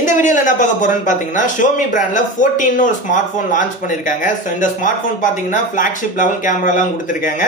இந்த வீடியோல என்ன பார்க்க போறோம்னு பாத்தீங்கன்னா Xiaomi பிராண்ட்ல 14 ஒரு ஸ்மார்ட் போன் லான்ச் பண்ணிருக்காங்க. சோ இந்த ஸ்மார்ட் போன் பாத்தீங்கன்னா flagship level கேமரா எல்லாம் கொடுத்திருக்காங்க.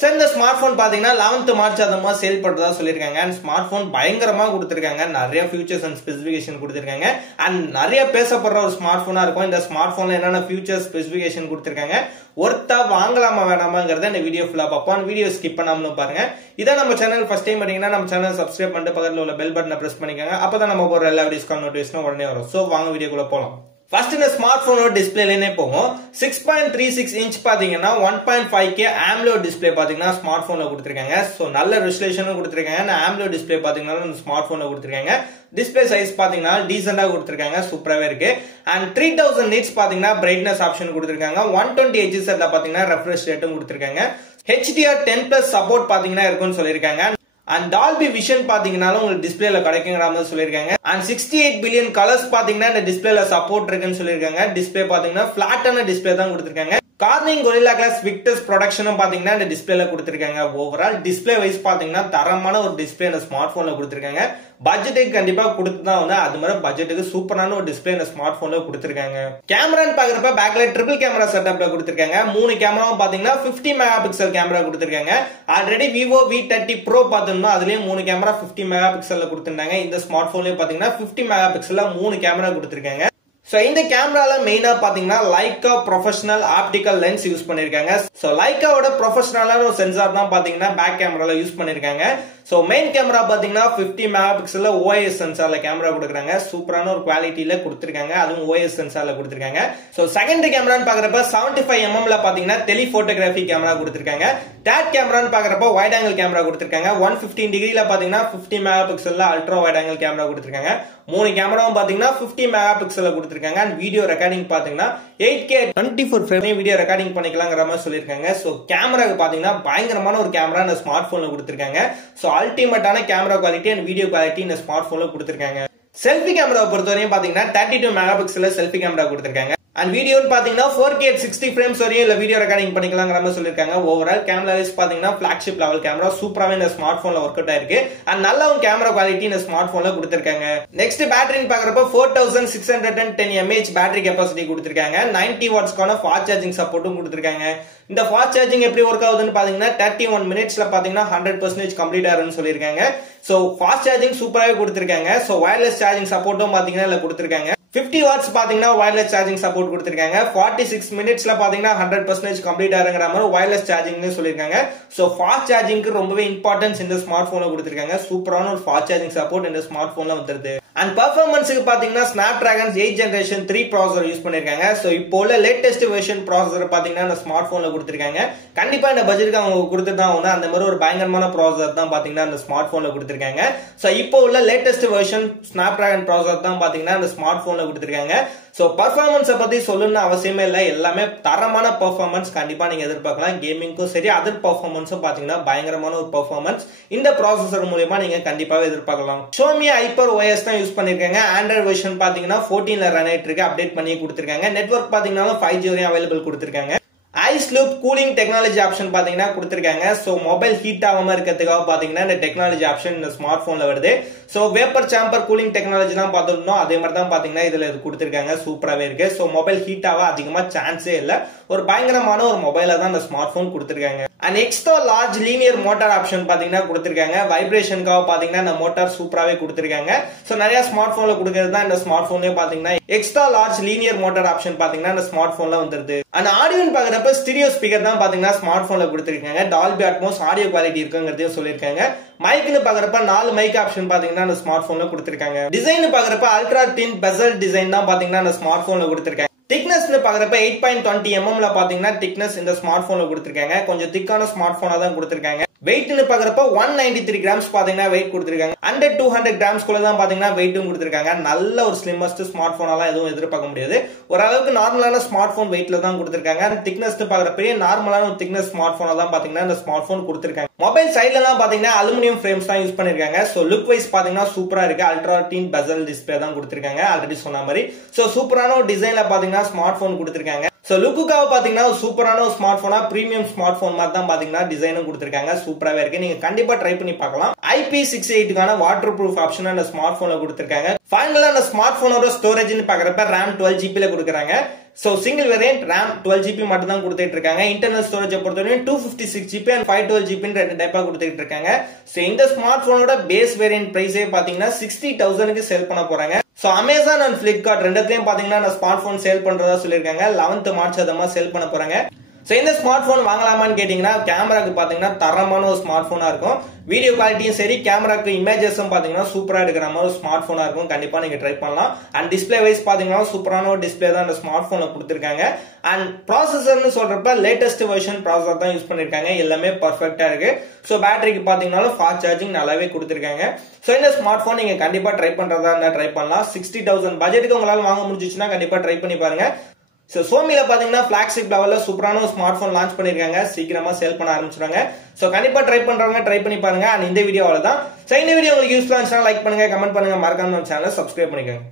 சோ இந்த ஸ்மார்ட் போன் பாத்தீங்கன்னா 11th மார்ச் அதமா சேல் பண்றதா சொல்லிருக்காங்க. அண்ட் ஸ்மார்ட் போன் பயங்கரமா கொடுத்திருக்காங்க. நிறைய ஃபீச்சர்ஸ் அண்ட் ஸ்பெசிஃபிகேஷன் கொடுத்திருக்காங்க. அண்ட் நிறைய பேசப்படுற ஒரு ஸ்மார்ட் போனா இருக்கும். இந்த ஸ்மார்ட் போன்ல என்னென்ன ஃபீச்சர்ஸ் ஸ்பெசிஃபிகேஷன் கொடுத்திருக்காங்க, ஒருத்தா வாங்கலாமா வேணாமாங்கறத இந்த வீடியோ ஃபுல்லா பார்ப்போம். வீடியோ ஸ்கிப் பண்ணாம பாருங்க. இதான் நம்ம சேனல் ஃபர்ஸ்ட் டைம் வரீங்கன்னா நம்ம சேனல் சப்ஸ்கிரைப் பண்ணிட்டு பக்கத்துல உள்ள பெல் பட்டனை பிரஸ் பண்ணிக்கோங்க. அப்பதான் நம்ம போற எல்லா வீடியோஸ்க்கான நோட்டிஃபிகேஷன் உடனே வரும். சோ வாங்க வீடியோக்குள்ள போலாம். ஃபர்ஸ்ட் இந்த ஸ்மார்ட் போனோட டிஸ்பிளேலயே போவோம். 6.36 இன்ச் பாத்தீங்கன்னா 1.5K AMOLED டிஸ்பிளே பாத்தீங்கன்னா ஸ்மார்ட் போன்ல கொடுத்திருக்காங்க. சோ நல்ல ரெசல்யூஷனும் கொடுத்திருக்காங்க. AMOLED டிஸ்பிளே பாத்தீங்கன்னா இந்த ஸ்மார்ட் போன்ல கொடுத்திருக்காங்க. டிஸ்பிளே சைஸ் பாத்தீங்கன்னா டீசென்ட்டா கொடுத்திருக்காங்க, சூப்பராவே இருக்கு. அண்ட் 3000 nits பாத்தீங்கன்னா பிரைட்னஸ் ஆப்ஷன் கொடுத்திருக்காங்க. 120 Hz பாத்தீங்கன்னா ரெஃப்ரெஷ் ரேட்டும் கொடுத்திருக்காங்க. HDR10+ சப்போர்ட் பாத்தீங்கன்னா இருக்கும்னு சொல்லிருக்காங்க. அண்ட் டால்பி விஷன் பாத்தீங்கன்னாலும் உங்களுக்கு டிஸ்பிளேல கிடைக்குங்கிற மாதிரி சொல்லிருக்காங்க. அண்ட் 68 பில்லியன் கலர்ஸ் பாத்தீங்கன்னா இந்த டிஸ்பிளேல சப்போர்ட் இருக்குன்னு சொல்லிருக்காங்க. டிஸ்பிளே பாத்தீங்கன்னா பிளாட்டான டிஸ்பிளே தான் கொடுத்திருக்காங்க. கார்னிங் Gorilla Glass Victus ப்ரொடக்ஷனும் பாத்தீங்கன்னா இந்த டிஸ்பிளேல கொடுத்திருக்காங்க. ஓவரால் டிஸ்பிளே வைஸ் பாத்தீங்கன்னா தரமான ஒரு டிஸ்பிளே இந்த ஸ்மார்ட் போன்ல கொடுத்திருக்காங்க. பட்ஜெட்டுக்கு கண்டிப்பா கொடுத்துதான் வந்து அது மாதிரி பட்ஜெட்டுக்கு சூப்பரான ஒரு டிஸ்பிளே இந்த ஸ்மார்ட் போன்ல கொடுத்திருக்காங்க. கேமரான்னு பாக்குறப்ப பேக்ல ட்ரிபிள் கேமரா செட்டப்ல கொடுத்திருக்காங்க. 3 கேமராவும் பாத்தீங்கன்னா 50 மெகா பிக்சல் கேமரா கொடுத்திருக்காங்க. ஆல்ரெடி Vivo V30 Pro பாத்தோம்னா அதுலயும் 3 கேமரா 50 மெகா பிக்சல்ல கொடுத்திருந்தாங்க. இந்த ஸ்மார்ட் போன்லயும் பாத்தீங்கன்னா 50 மெகா பிக்சல்ல 3 கேமரா கொடுத்திருக்காங்க. சோ இந்த கேமரால மெயினா பாத்தீங்கன்னா Lyca professional optical lens use பண்ணிருக்காங்க. சோ லைகாவோட ப்ரொஃபஷனலான ஒரு சென்சார் தான் பாத்தீங்கன்னா பேக் கேமரால யூஸ் பண்ணிருக்காங்க. சோ மெயின் கேமரா பாத்தீங்கன்னா 50 மெகா பிக்சல்ல OIS சென்சார்ல கேமரா கொடுக்குறாங்க. சூப்பரான ஒரு குவாலிட்டியில கொடுத்திருக்காங்க. அதுவும் OIS சென்சார்ல கொடுத்திருக்காங்க. சோ செகண்டரி கேமரான்னு பாக்குறப்ப 75mm ல பாத்தீங்கன்னா டெலிபோட்டோகிராஃபி கேமரா கொடுத்திருக்காங்க. தேர்ட் கேமரான்னு பாக்குறப்ப வைட் ஆங்கிள் கேமரா கொடுத்திருக்காங்க. 115 டிகிரில பாத்தீங்கன்னா 50 மெகா பிக்சல்ல அல்ட்ரா வைட் ஆங்கிள் கேமரா கொடுத்திருக்காங்க. 3 கேமராவும் பாத்தீங்கன்னா 50 மெகா பிக்சல்ல கொடுத்திருக்காங்க. அண்ட் வீடியோ ரெக்கார்டிங் பாத்தீங்கன்னா 8K 24 ஃப்ரேம் வீடியோ ரெக்கார்டிங் பண்ணிக்கலாம்ங்கற மாதிரி சொல்லிருக்காங்க. சோ கேமராக்கு பாத்தீங்கன்னா பயங்கரமான ஒரு கேமரா இந்த ஸ்மார்ட் போன்ல கொடுத்திருக்காங்க. சோ அல்டிமேட்டான camera quality and video quality இந்த ஸ்மார்ட் போன்ல கொடுத்திருக்காங்க. செல்ஃபி கேமராவை பொறுத்தவரையும் பாத்தீங்கன்னா 32 மெகா பிக்சல்ல செல்ஃபி கேமரா கொடுத்திருக்காங்க. அண்ட் வீடியோன்னு பாத்தீங்கன்னா 4K 60 ஃப்ரேம்ஸ் வரையும் இல்ல வீடியோ ரெக்கார்டிங் பண்ணிக்கலாம்ங்கற மாதிரி சொல்லிருக்காங்க. ஓவரால் கேமரா வைஸ் பாத்தீங்கன்னா flagship level கேமரா சூப்பராவே இந்த ஸ்மார்ட் போன்ல ஒர்க் அவுட் ஆயிருக்கு. அண்ட் நல்ல ஒரு கேமரா குவாலிட்டி இந்த ஸ்மார்ட் போன்ல கொடுத்திருக்காங்க. நெக்ஸ்ட் பேட்டரின்னு பாக்குறப்ப 4610 mAh பேட்டரி கெபாசிட்டி கொடுத்திருக்காங்க. 90 வாட்ஸ்க்கான ஃபாஸ்ட் சார்ஜிங் சப்போர்ட்டும் கொடுத்திருக்காங்க. இந்த ஃபாஸ்ட் சார்ஜிங் எப்படி ஒர்க் ஆகுதுன்னு பாத்தீங்கன்னா 31 மினிட்ஸ்ல பாத்தீங்கன்னா 100% கம்ப்ளீட் ஆகும்னு சொல்லிருக்காங்க. சோ ஃபாஸ்ட் சார்ஜிங் சூப்பராவே கொடுத்திருக்காங்க. சோ வயர்லெஸ் சார்ஜிங் சப்போர்ட்டும் பாத்தீங்கன்னா இல்ல கொடுத்திருக்காங்க. 50 வாட்ஸ் பாத்தீங்கன்னா வயர்லெஸ் சார்ஜிங் சப்போர்ட் கொடுத்திருக்காங்க. 46 மினிட்ஸ்ல பாத்தீங்கன்னா 100% கம்ப்ளீட் ஆகுங்கிற மாதிரி வயர்லெஸ் சார்ஜிங்னு சொல்லிருக்காங்க. சோ ஃபாஸ்ட் சார்ஜிங்க்கு ரொம்பவே இம்பார்ட்டன்ஸ் இந்த ஸ்மார்ட் போன்ல கொடுத்திருக்காங்க. சூப்பரான ஒரு ஃபாஸ்ட் சார்ஜிங் சப்போர்ட் இந்த ஸ்மார்ட் போன்ல வந்துருது. அண்ட் பெர்ஃபார்மன்ஸ்க்கு பாத்தீங்கன்னா Snapdragon 8th Generation 3 processor use பண்ணிருக்காங்க. சோ இப்போ உள்ள லேட்டஸ்ட் வெர்ஷன் ப்ராசஸர் பாத்தீங்கன்னா இந்த ஸ்மார்ட் போன்ல கொடுத்திருக்காங்க. கண்டிப்பா இந்த பட்ஜெட்டுக்கு அவங்க கொடுத்துதான் ஆகணும். அந்த மாதிரி ஒரு பயங்கரமான ப்ராசஸர் தான் பாத்தீங்கன்னா இந்த ஸ்மார்ட் போன்ல கொடுத்திருக்காங்க. சோ இப்போ உள்ள லேட்டஸ்ட் வெர்ஷன் Snapdragon ப்ராசஸர் தான் பாத்தீங்கன்னா இந்த ஸ்மார்ட் போன்ல கொடுத்திருக்காங்க. சோ பெர்ஃபார்மன்ஸ் பத்தி சொல்லணும்னு அவசியமே இல்ல. எல்லாமே தரமான பெர்ஃபார்மன்ஸ் கண்டிப்பா நீங்க எதிர்பார்க்கலாம். கேமிங்க்கும் சரி அதர் பெர்ஃபார்மன்ஸும் பாத்தீங்கன்னா பயங்கரமான ஒரு பெர்ஃபார்மன்ஸ் இந்த ப்ராசஸர் மூலமா நீங்க கண்டிப்பாவே எதிர்பார்க்கலாம். Xiaomi Hyper OS தான் யூஸ் பண்ணிருக்காங்க. ஆண்ட்ராய்டு வெர்ஷன் பாத்தீங்கன்னா 14ல ரன் ஆயிட்டு இருக்கு. அப்டேட் பண்ணி கொடுத்திருக்காங்க. நெட்வொர்க் பாத்தீங்கன்னா 5G வரையும் அவைலபிள் கொடுத்திருக்காங்க. Ice loop cooling technology option பாத்தீங்கன்னா கொடுத்திருக்காங்க. சோ மொபைல் ஹீட் ஆகாம இருக்கிறதுக்காக பாத்தீங்கன்னா இந்த டெக்னாலஜி ஆப்ஷன் இந்த ஸ்மார்ட் போன்ல வருது. So vapour sambar cooling technology தான் பார்த்தோம்னா அதே மாதிரி தான் பாத்தீங்கன்னா இதுல கொடுத்திருக்காங்க. சூப்பராவே இருக்கு. சோ மொபைல் ஹீட் ஆக அதிகமா சான்ஸே இல்ல. ஒரு பயங்கரமான ஒரு மொபைல தான் இந்த ஸ்மார்ட் போன் கொடுத்திருக்காங்க. And extra large linear motor option பாத்தீங்கன்னா கொடுத்திருக்காங்க. வைப்ரேஷனுக்காக பாத்தீங்கன்னா இந்த மோட்டார் சூப்பராவே கொடுத்திருக்காங்க. சோ நிறைய ஸ்மார்ட் போன்ல கொடுக்கிறது தான் இந்த ஸ்மார்ட் போன்லயே பாத்தீங்கன்னா extra large linear motor option பாத்தீங்கன்னா இந்த ஸ்மார்ட் போன்ல வந்துருது. அண்ட் ஆடியோன்னு பாக்குறப்ப ஸ்டீரியோ ஸ்பீக்கர் தான் பாத்தீங்கன்னா ஸ்மார்ட் போன்ல கொடுத்திருக்காங்க. டால்பி அட்மாஸ் ஆடியோ குவாலிட்டி இருக்குங்கிறதையும் சொல்லிருக்காங்க. மைக்னு பாக்குறப்ப 4 மைக் ஆப்ஷன் பாத்தீங்கன்னா இந்த ஸ்மார்ட் போன்ல கொடுத்திருக்காங்க. டிசைன் பாக்குறப்ப அல்ட்ரா தின் பெசல் டிசைன் தான் பாத்தீங்கன்னா இந்த ஸ்மார்ட் போன்ல கொடுத்திருக்காங்க. திக்னஸ்னு பாக்குறப்ப 8.20mm ல பாத்தீங்கன்னா திக்னஸ் இந்த ஸ்மார்ட் போன்ல கொடுத்திருக்காங்க. கொஞ்சம் திக்கான ஸ்மார்ட் போனா தான் கொடுத்திருக்காங்க. வெயிட்னு பாக்குறப்ப 193 கிராம்ஸ் பாத்தீங்கன்னா வெயிட் கொடுத்திருக்காங்க. 100-200 கிராம்ஸ் குள்ள தான் பாத்தீங்கன்னா வெயிட்டும் கொடுத்திருக்காங்க. நல்ல ஒரு ஸ்லிம்மஸ்ட் ஸ்மார்ட் போனாலாம் எதுவும் எதிர்பார்க்க முடியாது. ஓரளவுக்கு நார்மலான ஸ்மார்ட் போன் வெயிட்ல தான் கொடுத்திருக்காங்க. திக்னஸ் பாக்குறப்ப நார்மலான ஒரு திக்னஸ் ஸ்மார்ட் போனா தான் பாத்தீங்கன்னா இந்த ஸ்மார்ட் போன் கொடுத்திருக்காங்க. மொபைல் சைடுல எல்லாம் பாத்தீங்கன்னா அலுமினியம் ஃப்ரேம்ஸ் தான் யூஸ் பண்ணிருக்காங்க. சோ லுக் வைஸ் பாத்தீங்கன்னா சூப்பரா இருக்கு. அல்ட்ரா டீன் பெசல் டிஸ்பிளே தான் கொடுத்திருக்காங்க ஆல்ரெடி சொன்ன மாதிரி. சோ சூப்பரான ஒரு டிசைன்ல பாத்தீங்கன்னா ஸ்மார்ட் போன் கொடுத்திருக்காங்க. சோ லுக்குக்காக பாத்தீங்கன்னா சூப்பரான ஒரு ஸ்மார்ட் போனா பிரீமியம் ஸ்மார்ட் போன் மாதிரி தான் பாத்தீங்கன்னா டிசைனும் கொடுத்திருக்காங்க. சூப்பராவே இருக்கு. நீங்க கண்டிப்பா ட்ரை பண்ணி பார்க்கலாம். IP68 வாட்டர் ப்ரூஃப் ஆப்ஷன் அந்த ஸ்மார்ட் போன்ல கொடுத்திருக்காங்க. ஃபைனலா அந்த ஸ்மார்ட் போனோட ஸ்டோரேஜ்னு பாக்குறப்ப RAM 12GB ல கொடுக்குறாங்க. So single variant RAM 12GB மட்டும் தான் கொடுத்துட்டு இருக்காங்க. இன்டர்னல் ஸ்டோரேஜ் பொறுத்தவரைக்கும் 256GB and 512GB ரெண்டு டைப்பா கொடுத்துட்டு இருக்காங்க. சோ இந்த ஸ்மார்ட் போனோட பேஸ் வேரியன்ட் பிரைஸே பாத்தீங்கன்னா 60,000க்கு சேல் பண்ண போறாங்க. சோ Amazon and Flipkart ரெண்டுலயும் பாத்தீங்கன்னா அந்த ஸ்மார்ட் போன் சேல் பண்றதா சொல்லிருக்காங்க. 11th மார்ச் அதமா சேல் பண்ண போறாங்க. சோ இந்த ஸ்மார்ட் போன் வாங்கலாமான்னு கேட்டீங்கன்னா கேமராக்கு பாத்தீங்கன்னா தரமான ஒரு ஸ்மார்ட் போனா இருக்கும். வீடியோ குவாலிட்டியும் சரி, கேமராக்கு இமேஜஸும் பாத்தீங்கன்னா சூப்பரா எடுக்கிற மாதிரி ஒரு ஸ்மார்ட் போனா இருக்கும். கண்டிப்பா நீங்க ட்ரை பண்ணலாம். அண்ட் டிஸ்பிளே வைஸ் பாத்தீங்கன்னா சூப்பரான ஒரு டிஸ்பிளே தான் அந்த ஸ்மார்ட் போன்ல கொடுத்திருக்காங்க. அண்ட் ப்ராசஸர்னு சொல்றப்ப லேட்டஸ்ட் வெர்ஷன் ப்ராசஸர் தான் யூஸ் பண்ணிருக்காங்க. எல்லாமே பர்ஃபெக்ட்டா இருக்கு. சோ பேட்டரிக்கு பாத்தீங்கன்னா ஃபாஸ்ட் சார்ஜிங் நல்லாவே கொடுத்திருக்காங்க. சோ இந்த ஸ்மார்ட் போன் நீங்க கண்டிப்பா ட்ரை பண்றதா இருந்தா ட்ரை பண்ணலாம். 60,000 பட்ஜெட்டுக்கு உங்களால வாங்க முடிஞ்சிச்சுன்னா கண்டிப்பா ட்ரை பண்ணி பாருங்க. சோ Xiaomiல பாத்தீங்கன்னா ஃபிளாக்ஷிப் லெவல்ல சூப்பரான ஒரு ஸ்மார்ட் போன் லான்ச் பண்ணிருக்காங்க. சீக்கிரமா சேல் பண்ண ஆரம்பிச்சிடுறாங்க. சோ கண்டிப்பா ட்ரை பண்றவங்க ட்ரை பண்ணி பாருங்க. அண்ட் இந்த வீடியோ அவ்வளவுதான். சோ இந்த வீடியோ உங்களுக்கு யூஸ்ஃபுல்லா இருந்துச்சுன்னா லைக் பண்ணுங்க, கமெண்ட் பண்ணுங்க, மறக்காம நம்ம சேனலை சப்ஸ்கிரைப் பண்ணிக்கோங்க.